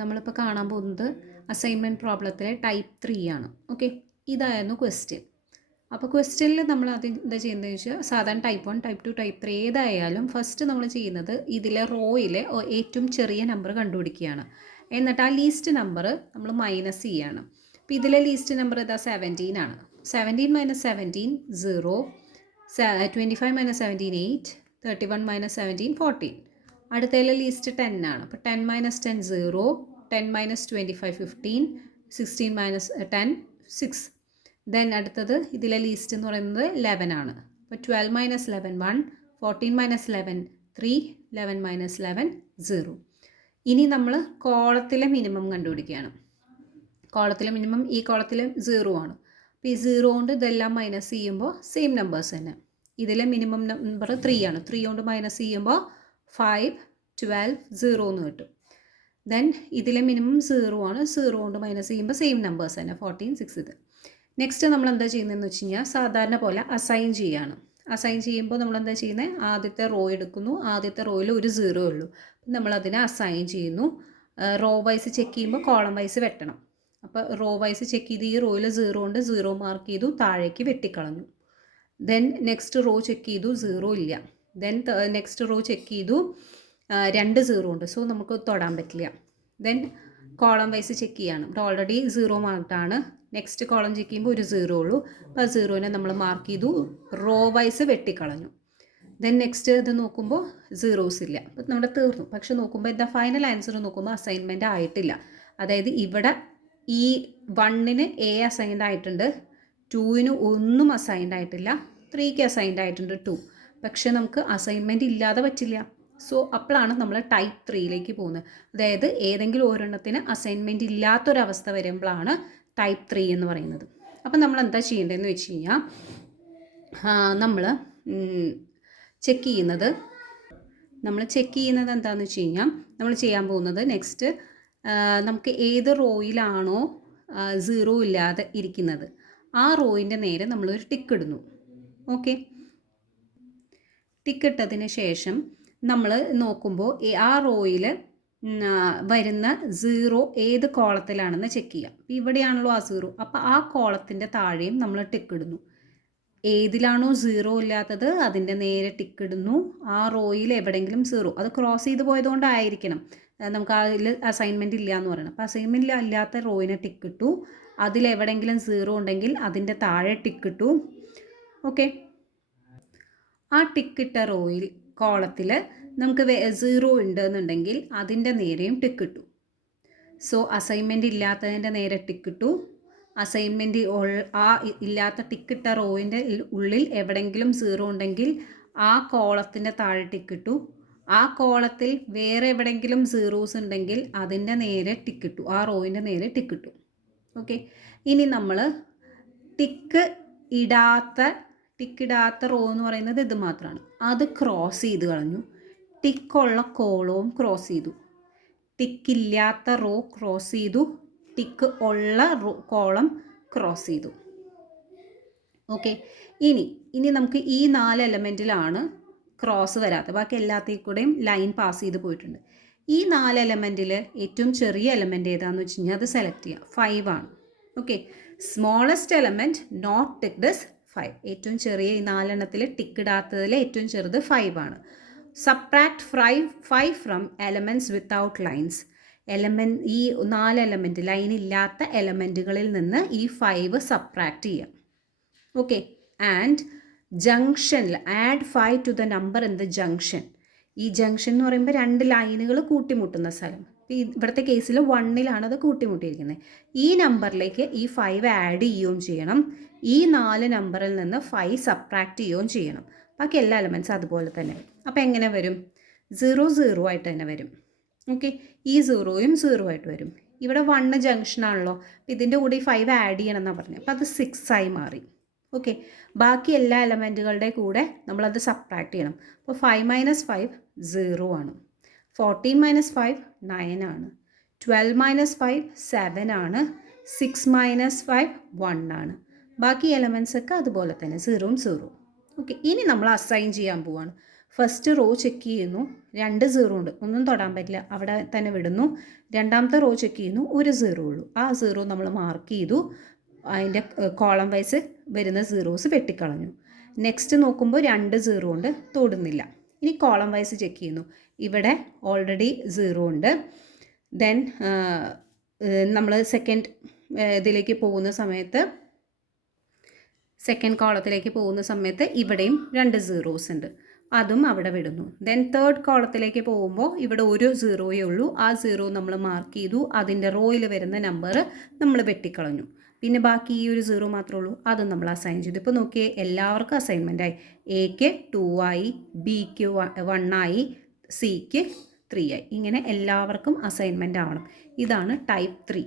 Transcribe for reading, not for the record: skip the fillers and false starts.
നമ്മളിപ്പോൾ കാണാൻ പോകുന്നത് അസൈൻമെൻറ്റ് പ്രോബ്ലത്തിലെ ടൈപ്പ് 3 ആണ്. ഓക്കെ, ഇതായിരുന്നു ക്വസ്റ്റ്യൻ. അപ്പോൾ ക്വസ്റ്റ്യനിൽ നമ്മൾ ആദ്യം എന്താ ചെയ്യുന്നതെന്ന് വെച്ചാൽ സാധാരണ ടൈപ്പ് 1, ടൈപ്പ് 2, ടൈപ്പ് 3 ഏതായാലും ഫസ്റ്റ് നമ്മൾ ചെയ്യുന്നത് ഇതിലെ റോയിലെ ഏറ്റവും ചെറിയ നമ്പർ കണ്ടുപിടിക്കുകയാണ്. എന്നിട്ട് ആ ലീസ്റ്റ് നമ്പർ നമ്മൾ മൈനസ് ചെയ്യുകയാണ്. അപ്പോൾ ഇതിലെ ലീസ്റ്റ് നമ്പർ ഏതാ? 17 ആണ്. 17 മൈനസ് 17 0, 25 മൈനസ് 17 8, 31 മൈനസ് 17 14. അടുത്തതിലെ ലീസ്റ്റ് 10 ആണ്. അപ്പോൾ 10 മൈനസ് 10 0, 10 മൈനസ് 25 15, 16 മൈനസ് 10 6. ദെൻ അടുത്തത് ഇതിലെ ലീസ്റ്റ് എന്ന് പറയുന്നത് 11 ആണ്. അപ്പോൾ 12 മൈനസ് 11 1, 14 മൈനസ് 11 3, 11 മൈനസ് 11 0. ഇനി നമ്മൾ കോളത്തിലെ മിനിമം കണ്ടുപിടിക്കുകയാണ്. കോളത്തിലെ മിനിമം ഈ കോളത്തിലെ 0 ആണ്. അപ്പോൾ ഈ 0 കൊണ്ട് ഇതെല്ലാം മൈനസ് ചെയ്യുമ്പോൾ സെയിം നമ്പേഴ്സ് തന്നെ. ഇതിലെ മിനിമം നമ്പർ 3 ആണ്. 3 കൊണ്ട് മൈനസ് ചെയ്യുമ്പോൾ 5 12 0 എന്ന് കിട്ടും. ദെൻ ഇതിലെ മിനിമം 0 ആണ്. 0 കൊണ്ട് മൈനസ് ചെയ്യുമ്പോൾ സെയിം നമ്പേഴ്സ് തന്നെ 14 6 ഇത്. നെക്സ്റ്റ് നമ്മൾ എന്താ ചെയ്യുന്നതെന്ന് വെച്ച് കഴിഞ്ഞാൽ സാധാരണ പോലെ അസൈൻ ചെയ്യുകയാണ്. അസൈൻ ചെയ്യുമ്പോൾ നമ്മൾ എന്താ ചെയ്യുന്നത്? ആദ്യത്തെ റോ എടുക്കുന്നു. ആദ്യത്തെ റോയിൽ ഒരു 0 ഉള്ളൂ. നമ്മളതിനെ അസൈൻ ചെയ്യുന്നു. റോ വൈസ് ചെക്ക് ചെയ്യുമ്പോൾ കോളം വൈസ് വെട്ടണം. അപ്പോൾ റോ വൈസ് ചെക്ക് ചെയ്ത് ഈ റോയിൽ 0 കൊണ്ട് 0 മാർക്ക് ചെയ്തു, താഴേക്ക് വെട്ടിക്കളഞ്ഞു. ദെൻ നെക്സ്റ്റ് റോ ചെക്ക് ചെയ്തു, 0 ഇല്ല. ദെൻ നെക്സ്റ്റ് റോ ചെക്ക് ചെയ്തു, 2 0 ഉണ്ട്. സോ നമുക്ക് തൊടാൻ പറ്റില്ല. ദെൻ കോളം വൈസ് ചെക്ക് ചെയ്യാണ്. ഇവിടെ ഓൾറെഡി 0 മാർക്ക്ഡാണ്. നെക്സ്റ്റ് കോളം ചെക്ക് ചെയ്യുമ്പോൾ ഒരു 0 ഉള്ളൂ. അപ്പോൾ 0നെ നമ്മൾ മാർക്ക് ചെയ്തു, റോ വൈസ് വെട്ടിക്കളഞ്ഞു. ദെൻ നെക്സ്റ്റ് ഇത് നോക്കുമ്പോൾ 0s ഇല്ല. അപ്പോൾ നമ്മുടെ തീർന്നു. പക്ഷെ നോക്കുമ്പോൾ എന്താ ഫൈനൽ ആൻസർ നോക്കുമ്പോൾ അസൈൻമെൻറ്റ് ആയിട്ടില്ല. അതായത് ഇവിടെ ഈ 1ന് A അസൈൻഡ് ആയിട്ടുണ്ട്, 2ന് ഒന്നും അസൈൻഡ് ആയിട്ടില്ല, 3ക്ക് അസൈൻഡ് ആയിട്ടുണ്ട് 2. പക്ഷെ നമുക്ക് അസൈൻമെൻറ്റ് ഇല്ലാതെ പറ്റില്ല. സോ അപ്പോഴാണ് നമ്മൾ ടൈപ്പ് 3യിലേക്ക് പോകുന്നത്. അതായത് ഏതെങ്കിലും ഒരെണ്ണത്തിന് അസൈൻമെൻറ്റ് ഇല്ലാത്തൊരവസ്ഥ വരുമ്പോഴാണ് ടൈപ്പ് 3 എന്ന് പറയുന്നത്. അപ്പം നമ്മൾ എന്താ ചെയ്യേണ്ടതെന്ന് വെച്ച് കഴിഞ്ഞാൽ നമ്മൾ ചെക്ക് ചെയ്യുന്നത് എന്താണെന്ന് വെച്ച് കഴിഞ്ഞാൽ നമ്മൾ ചെയ്യാൻ പോകുന്നത് നെക്സ്റ്റ് നമുക്ക് ഏത് റോയിലാണോ 0 ഇല്ലാതെ ഇരിക്കുന്നത് ആ റോയിൻ്റെ നേരെ നമ്മളൊരു ടിക്ക് ഇടുന്നു. ഓക്കെ, ടിക്ക് ഇട്ടതിന് ശേഷം നമ്മൾ നോക്കുമ്പോൾ ആ റോയിൽ വരുന്ന 0 ഏത് കോളത്തിലാണെന്ന് ചെക്ക് ചെയ്യാം. ഇവിടെയാണല്ലോ ആ 0. അപ്പോൾ ആ കോളത്തിൻ്റെ താഴെയും നമ്മൾ ടിക്ക് ഇടുന്നു. ഏതിലാണോ 0 ഇല്ലാത്തത് അതിൻ്റെ നേരെ ടിക്ക് ഇടുന്നു. ആ റോയിൽ എവിടെയെങ്കിലും 0 അത് ക്രോസ് ചെയ്ത് പോയതുകൊണ്ടായിരിക്കണം നമുക്ക് അതിൽ അസൈൻമെൻറ്റ് ഇല്ല എന്ന് പറയുന്നത്. അപ്പോൾ അസൈൻമെൻറ്റ് ഇല്ലാത്ത റോയിനെ ടിക്ക് ഇട്ടു. അതിലെവിടെയെങ്കിലും 0 ഉണ്ടെങ്കിൽ അതിൻ്റെ താഴെ ടിക്ക് ഇട്ടു. ഓക്കെ, ആ ടിക്കിട്ട റോയിൽ കോളത്തിൽ നമുക്ക് 0 ഉണ്ട് എന്നുണ്ടെങ്കിൽ അതിൻ്റെ നേരെയും ടിക്കിട്ടു. സോ അസൈൻമെൻറ്റ് ഇല്ലാത്തതിൻ്റെ നേരെ ടിക്കിട്ടു. അസൈൻമെൻറ്റ് ആ ഇല്ലാത്ത ടിക്കിട്ട റോയിൻ്റെ ഉള്ളിൽ എവിടെയെങ്കിലും 0 ഉണ്ടെങ്കിൽ ആ കോളത്തിൻ്റെ താഴെ ടിക്കിട്ടു. ആ കോളത്തിൽ വേറെ എവിടെയെങ്കിലും 0s ഉണ്ടെങ്കിൽ അതിൻ്റെ നേരെ ടിക്കിട്ടു. ആ റോയിൻ്റെ നേരെ ടിക്കിട്ടു. ഓക്കെ, ഇനി നമ്മൾ ടിക്ക് ഇടാത്ത റോ എന്ന് പറയുന്നത് ഇത് മാത്രമാണ്. അത് ക്രോസ് ചെയ്ത് കളഞ്ഞു. ടിക്കുള്ള കോളവും ക്രോസ് ചെയ്തു. ടിക്കില്ലാത്ത റോ ക്രോസ് ചെയ്തു. ടിക്ക് ഉള്ള കോളം ക്രോസ് ചെയ്തു. ഓക്കെ, ഇനി നമുക്ക് ഈ 4 എലമെൻറ്റിലാണ് ക്രോസ് വരാത്തത്. ബാക്കി എല്ലാത്തിൽ കൂടെയും ലൈൻ പാസ് ചെയ്ത് പോയിട്ടുണ്ട്. ഈ 4 എലമെൻറ്റിൽ ഏറ്റവും ചെറിയ എലമെൻറ്റ് ഏതാണെന്ന് വെച്ച് കഴിഞ്ഞാൽ അത് സെലക്ട് ചെയ്യുക. 5 ആണ്. Okay, smallest element not ticked is 5. ഏറ്റവും ചെറിയ ഈ 4 എണ്ണത്തിൽ ടിക്ക് ഇടാത്തതിൽ ഏറ്റവും ചെറുത് 5 ആണ്. Subtract 5 from elements without lines. ഈ 4 എലമെൻറ്റ് ലൈൻ ഇല്ലാത്ത എലമെൻറ്റുകളിൽ നിന്ന് ഈ 5 സബ്ട്രാക്ട് ചെയ്യാം. ഓക്കെ, ആൻഡ് ജംഗ്ഷനിൽ add 5 to the number in the junction. ഈ ജംഗ്ഷൻ എന്ന് പറയുമ്പോൾ 2 ലൈനുകൾ കൂട്ടിമുട്ടുന്ന സ്ഥലം. ഇവിടുത്തെ കേസിൽ 1ലാണ് അത് കൂട്ടിമുട്ടിയിരിക്കുന്നത്. ഈ നമ്പറിലേക്ക് ഈ 5 ആഡ് ചെയ്യുകയും ചെയ്യണം. ഈ 4 നമ്പറിൽ നിന്ന് 5 സബ്ട്രാക്ട് ചെയ്യുകയും ചെയ്യണം. ബാക്കി എല്ലാ എലമെൻറ്റ്സും അതുപോലെ തന്നെ. അപ്പോൾ എങ്ങനെ വരും? 0 0 ആയിട്ട് തന്നെ വരും. ഓക്കെ, ഈ 0യും 0 ആയിട്ട് വരും. ഇവിടെ 1 ജംഗ്ഷനാണല്ലോ. അപ്പോൾ ഇതിൻ്റെ കൂടെ ഈ 5 ആഡ് ചെയ്യണം എന്നാണ് പറഞ്ഞത്. അപ്പോൾ അത് 6 ആയി മാറി. ഓക്കെ, ബാക്കി എല്ലാ എലമെൻറ്റുകളുടെ കൂടെ നമ്മളത് സബ്ട്രാക്ട് ചെയ്യണം. അപ്പോൾ 5 മൈനസ് 5 0 ആണ്. 14 മൈനസ് 5 9 ആണ്. 12 മൈനസ് 5 7 ആണ്. 6 മൈനസ് 5 1 ആണ്. ബാക്കി എലമെൻറ്റ്സ് ഒക്കെ അതുപോലെ തന്നെ 0 0. ഓക്കെ, ഇനി നമ്മൾ അസൈൻ ചെയ്യാൻ പോവാണ്. ഫസ്റ്റ് റോ ചെക്ക് ചെയ്യുന്നു, 2 സീറോ ഉണ്ട്, ഒന്നും തൊടാൻ പറ്റില്ല, അവിടെ തന്നെ വിടുന്നു. രണ്ടാമത്തെ റോ ചെക്ക് ചെയ്യുന്നു, 1 സീറോ ഉള്ളൂ. ആ സീറോ നമ്മൾ മാർക്ക് ചെയ്തു, അതിൻ്റെ കോളം വൈസ് വരുന്ന സീറോസ് വെട്ടിക്കളഞ്ഞു. നെക്സ്റ്റ് നോക്കുമ്പോൾ 2 സീറോ ഉണ്ട്, തൊടുന്നില്ല. ഇനി കോളം വൈസ് ചെക്ക് ചെയ്യുന്നു, ഇവിടെ ഓൾറെഡി സീറോ ഉണ്ട്. ദെൻ നമ്മൾ സെക്കൻഡ് ഇതിലേക്ക് പോകുന്ന സമയത്ത്, സെക്കൻഡ് കോളത്തിലേക്ക് പോകുന്ന സമയത്ത് ഇവിടെയും 2 സീറോസ് ഉണ്ട്, അതും അവിടെ വിടുന്നു. ദെൻ തേർഡ് കോളത്തിലേക്ക് പോകുമ്പോൾ ഇവിടെ 1 സീറോയേ ഉള്ളൂ, ആ സീറോ നമ്മൾ മാർക്ക് ചെയ്തു, അതിൻ്റെ റോയിൽ വരുന്ന നമ്പർ നമ്മൾ വെട്ടിക്കളഞ്ഞു. പിന്നെ ബാക്കി ഈ ഒരു സീറോ മാത്രമേ ഉള്ളൂ, അതും നമ്മൾ അസൈൻ ചെയ്തു. ഇപ്പോൾ നോക്കിയേ, എല്ലാവർക്കും അസൈൻമെൻ്റ് ആയി. എക്ക് 2 ആയി, ബിക്ക് 1 ആയി, സിക്ക് 3 ആയി. ഇങ്ങനെ എല്ലാവർക്കും അസൈൻമെൻ്റ് ആവണം. ഇതാണ് ടൈപ്പ് 3.